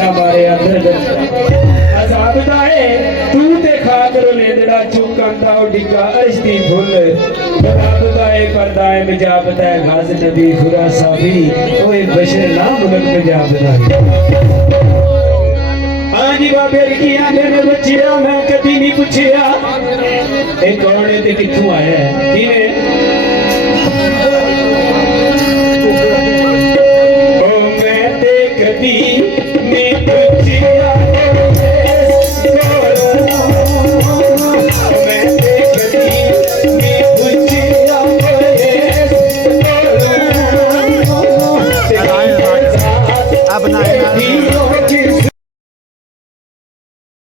ना मारे अंदर अजाब दाए तू ते खाकर लेदड़ा चुकंदा डिगा अरश्ती फुल अजाब दाए करदाए मजाबता है गाज नबी खुरा साबी ओए बशर ना मुलक मजाबता आजी बाबे की आंखें ने बचिया मैं कभी नहीं पूछिया ए कौन है ते किथों आया है किने अब ना